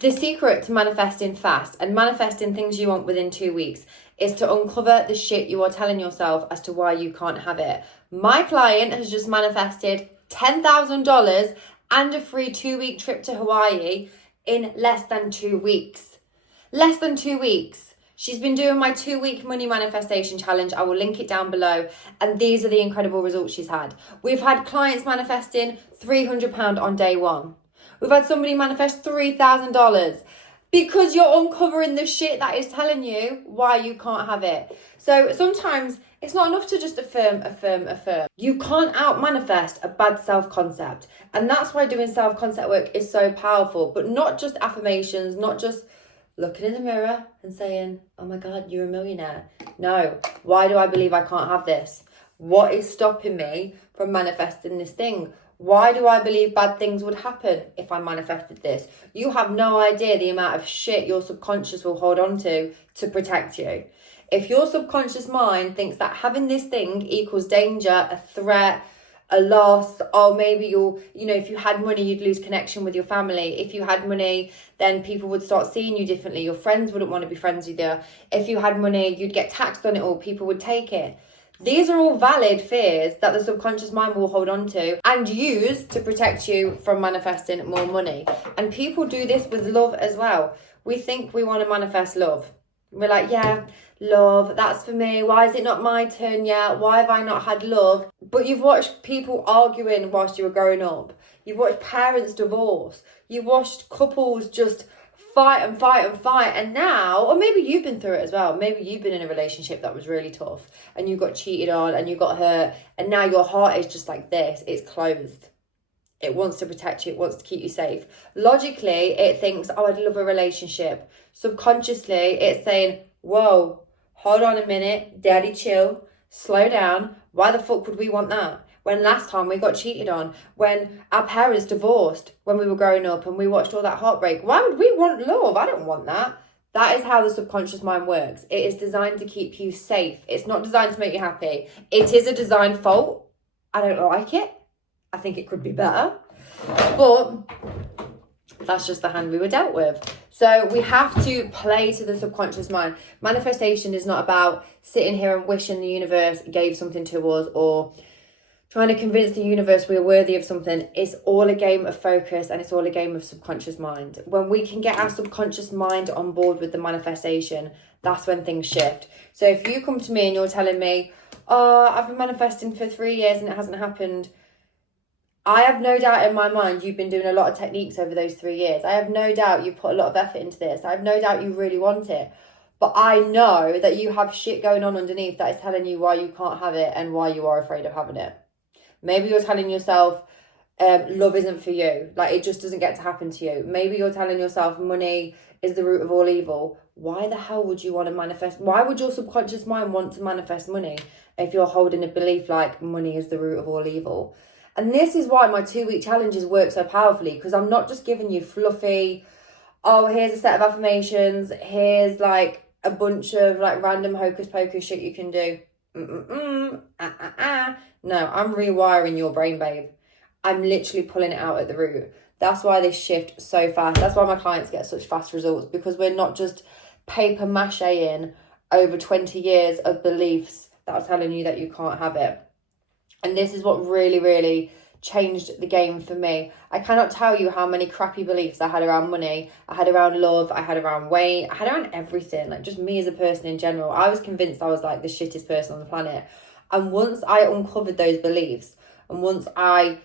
The secret to manifesting fast and manifesting things you want within 2 weeks is to uncover the shit you are telling yourself as to why you can't have it. My client has just manifested $10,000 and a free 2-week trip to Hawaii in less than 2 weeks. Less than 2 weeks. She's been doing my 2-week money manifestation challenge. I will link it down below. And these are the incredible results she's had. We've had clients manifesting £300 on day one. We've had somebody manifest $3,000 because you're uncovering the shit that is telling you why you can't have it. So sometimes it's not enough to just affirm. You can't out-manifest a bad self-concept. And that's why doing self-concept work is so powerful. But not just affirmations, not just looking in the mirror and saying, oh my God, you're a millionaire. No, why do I believe I can't have this? What is stopping me from manifesting this thing? Why do I believe bad things would happen if I manifested this? You have no idea the amount of shit your subconscious will hold on to protect you. If your subconscious mind thinks that having this thing equals danger, a threat, a loss, or maybe if you had money, you'd lose connection with your family. If you had money, then people would start seeing you differently. Your friends wouldn't want to be friends with you. If you had money, you'd get taxed on it all. People would take it. These are all valid fears that the subconscious mind will hold on to and use to protect you from manifesting more money. And people do this with love as well. We think we want to manifest love. We're like, yeah, love, that's for me. Why is it not my turn yet? Why have I not had love? But you've watched people arguing whilst you were growing up. You've watched parents divorce. You've watched couples just fight. And now, or maybe you've been through it as well. Maybe you've been in a relationship that was really tough and you got cheated on and you got hurt. And now your heart is just like this. It's closed. It wants to protect you. It wants to keep you safe. Logically, it thinks, oh, I'd love a relationship. Subconsciously, it's saying, whoa, hold on a minute. Daddy, chill. Slow down. Why the fuck would we want that? When last time we got cheated on, when our parents divorced when we were growing up and we watched all that heartbreak, why would we want love? I don't want that. That is how the subconscious mind works. It is designed to keep you safe. It's not designed to make you happy. It is a design fault. I don't like it. I think it could be better. But that's just the hand we were dealt with. So we have to play to the subconscious mind. Manifestation is not about sitting here and wishing the universe gave something to us or trying to convince the universe we are worthy of something. It's all a game of focus and it's all a game of subconscious mind. When we can get our subconscious mind on board with the manifestation, that's when things shift. So if you come to me and you're telling me, oh, I've been manifesting for 3 years and it hasn't happened, I have no doubt in my mind you've been doing a lot of techniques over those 3 years. I have no doubt you've put a lot of effort into this. I have no doubt you really want it. But I know that you have shit going on underneath that is telling you why you can't have it and why you are afraid of having it. Maybe you're telling yourself love isn't for you. Like, it just doesn't get to happen to you. Maybe you're telling yourself money is the root of all evil. Why the hell would you want to manifest? Why would your subconscious mind want to manifest money if you're holding a belief like money is the root of all evil? And this is why my 2-week challenges work so powerfully, because I'm not just giving you fluffy, oh, here's a set of affirmations, here's like a bunch of like random hocus pocus shit you can do. No, I'm rewiring your brain, babe. I'm literally pulling it out at the root. That's why they shift so fast. That's why my clients get such fast results, because we're not just paper mache-ing over 20 years of beliefs that are telling you that you can't have it. And this is what really, really changed the game for me. I cannot tell you how many crappy beliefs I had around money, I had around love, I had around weight, I had around everything, like just me as a person in general. I was convinced I was like the shittest person on the planet. And once I uncovered those beliefs and once I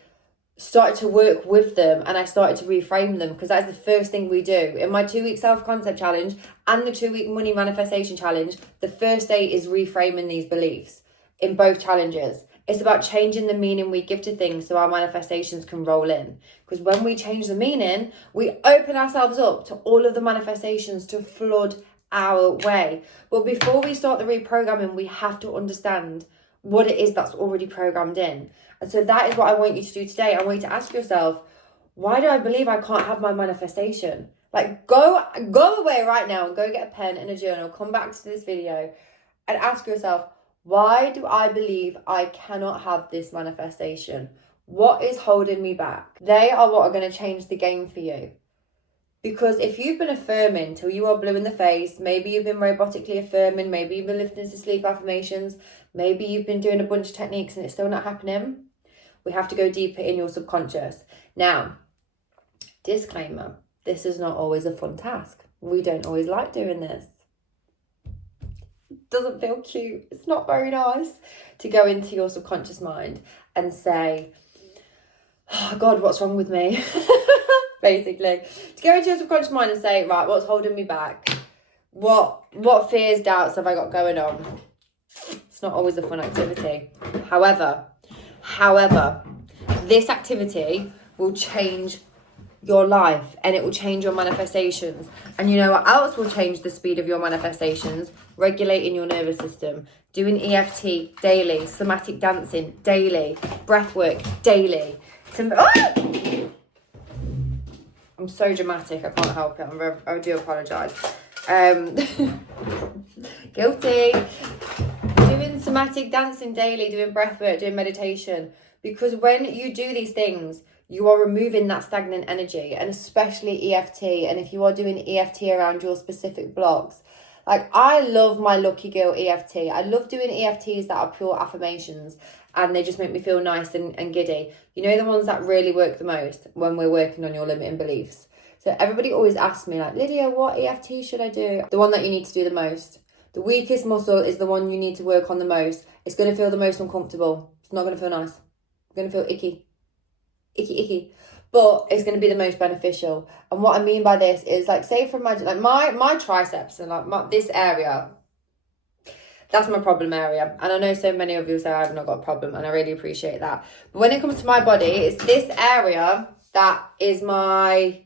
started to work with them and I started to reframe them, because that's the first thing we do. In my 2-week self-concept challenge and the 2-week money manifestation challenge, the first day is reframing these beliefs in both challenges. It's about changing the meaning we give to things so our manifestations can roll in. Because when we change the meaning, we open ourselves up to all of the manifestations to flood our way. But before we start the reprogramming, we have to understand what it is that's already programmed in. And so that is what I want you to do today. I want you to ask yourself, why do I believe I can't have my manifestation? Like, go away right now and go get a pen and a journal, come back to this video and ask yourself, why do I believe I cannot have this manifestation? What is holding me back? They are what are going to change the game for you. Because if you've been affirming till you are blue in the face, maybe you've been robotically affirming, maybe you've been listening to sleep affirmations, maybe you've been doing a bunch of techniques and it's still not happening, we have to go deeper in your subconscious. Now, disclaimer, this is not always a fun task. We don't always like doing this. It doesn't feel cute. It's not very nice to go into your subconscious mind and say, oh God, what's wrong with me? Basically, to go into your subconscious mind and say, right, what's holding me back? What fears, doubts have I got going on? It's not always a fun activity. However, this activity will change your life and it will change your manifestations. And you know what else will change the speed of your manifestations? Regulating your nervous system, doing EFT daily, somatic dancing daily, breath work daily. I'm so dramatic, I can't help it. I do apologise. Guilty. Doing somatic dancing daily, doing breath work, doing meditation. Because when you do these things, you are removing that stagnant energy, and especially EFT. And if you are doing EFT around your specific blocks, like I love my Lucky Girl EFT. I love doing EFTs that are pure affirmations and they just make me feel nice and giddy. You know, the ones that really work the most when we're working on your limiting beliefs. So everybody always asks me like, Lydia, what EFT should I do? The one that you need to do the most. The weakest muscle is the one you need to work on the most. It's going to feel the most uncomfortable. It's not going to feel nice. It's going to feel icky. Icky. But it's going to be the most beneficial. And what I mean by this is like, say for imagine, like my triceps and like this area, that's my problem area. And I know so many of you say I've not got a problem, and I really appreciate that. But when it comes to my body, it's this area that is my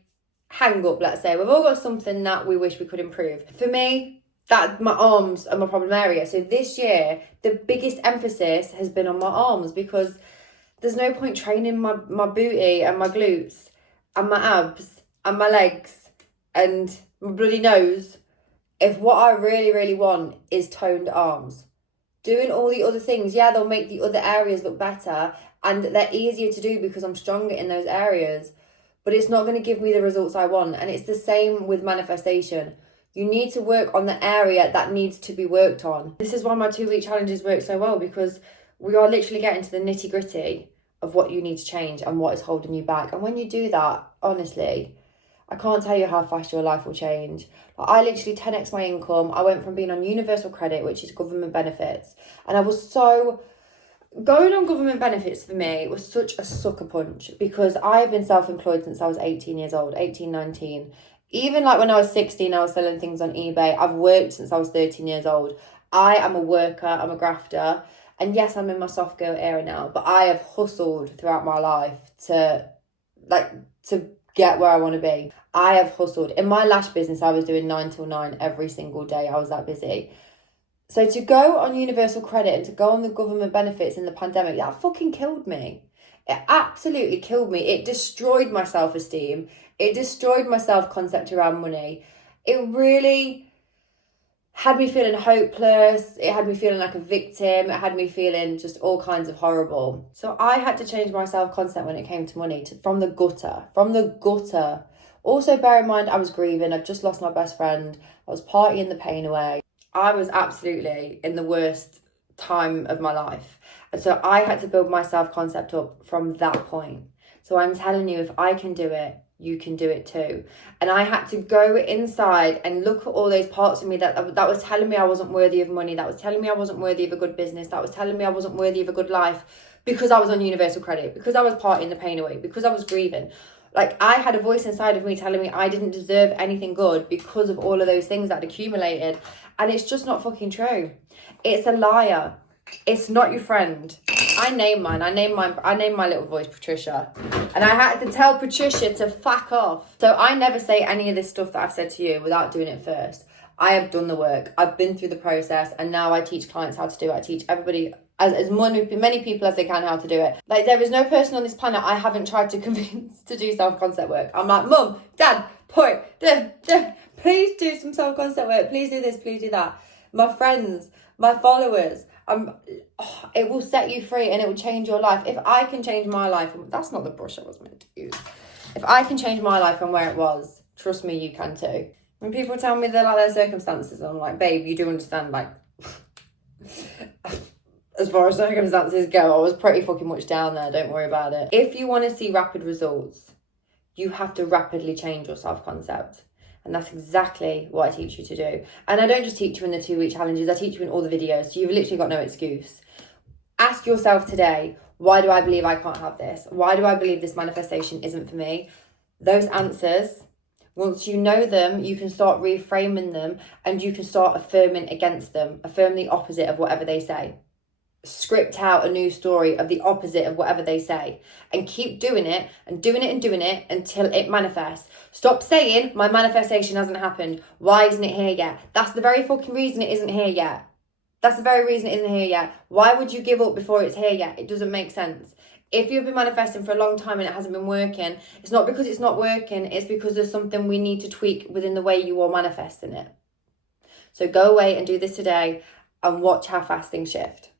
hang up, let's say. We've all got something that we wish we could improve. For me, that my arms are my problem area. So this year, the biggest emphasis has been on my arms, because there's no point training my booty and my glutes and my abs and my legs and my bloody nose if what I really, really want is toned arms. Doing all the other things, yeah, they'll make the other areas look better and they're easier to do because I'm stronger in those areas, but it's not going to give me the results I want. And it's the same with manifestation. You need to work on the area that needs to be worked on. This is why my 2-week challenges work so well, because we are literally getting to the nitty gritty of what you need to change and what is holding you back. And when you do that, honestly, I can't tell you how fast your life will change. Like, I literally 10x my income. I went from being on universal credit, which is government benefits. And I was so... Going on government benefits for me was such a sucker punch, because I have been self-employed since I was 18 years old, 18, 19. Even like when I was 16, I was selling things on eBay. I've worked since I was 13 years old. I am a worker, I'm a grafter. And yes, I'm in my soft girl era now, but I have hustled throughout my life to get where I want to be. I have hustled. In my lash business, I was doing 9 till 9 every single day. I was that busy. So to go on universal credit and to go on the government benefits in the pandemic, that fucking killed me. It absolutely killed me. It destroyed my self-esteem. It destroyed my self-concept around money. It really had me feeling hopeless. It had me feeling like a victim. It had me feeling just all kinds of horrible. So I had to change my self-concept when it came to money, from the gutter. Also, bear in mind, I was grieving. I'd just lost my best friend. I was partying the pain away. I was absolutely in the worst time of my life. And so I had to build my self-concept up from that point. So I'm telling you, if I can do it, you can do it too. And I had to go inside and look at all those parts of me that was telling me I wasn't worthy of money, that was telling me I wasn't worthy of a good business, that was telling me I wasn't worthy of a good life, because I was on universal credit, because I was partying the pain away, because I was grieving. Like, I had a voice inside of me telling me I didn't deserve anything good because of all of those things that had accumulated. And it's just not fucking true. It's a liar. It's not your friend. I named mine. I named my little voice Patricia. And I had to tell Patricia to fuck off. So I never say any of this stuff that I've said to you without doing it first. I have done the work. I've been through the process, and now I teach clients how to do it. I teach everybody, as many people as they can, how to do it. Like, there is no person on this planet I haven't tried to convince to do self-concept work. I'm like, Mum, Dad, please do some self-concept work. Please do this, please do that. My friends, my followers, it will set you free and it will change your life. If I can change my life, that's not the brush I was meant to use. If I can change my life from where it was Trust me, you can too. When people tell me they're like their circumstances, I'm like, babe, you do understand, like, as far as circumstances go, I was pretty fucking much down there, don't worry about it. If you want to see rapid results, you have to rapidly change your self-concept. And that's exactly what I teach you to do. And I don't just teach you in the 2-week challenges, I teach you in all the videos, so you've literally got no excuse. Ask yourself today, why do I believe I can't have this? Why do I believe this manifestation isn't for me? Those answers, once you know them, you can start reframing them and you can start affirming against them. Affirm the opposite of whatever they say. Script out a new story of the opposite of whatever they say, and keep doing it and doing it and doing it until it manifests. Stop saying my manifestation hasn't happened. Why isn't it here yet? That's the very fucking reason it isn't here yet. That's the very reason it isn't here yet. Why would you give up before it's here yet? It doesn't make sense. If you've been manifesting for a long time and it hasn't been working, it's not because it's not working, it's because there's something we need to tweak within the way you are manifesting it. So go away and do this today and watch how fast things shift.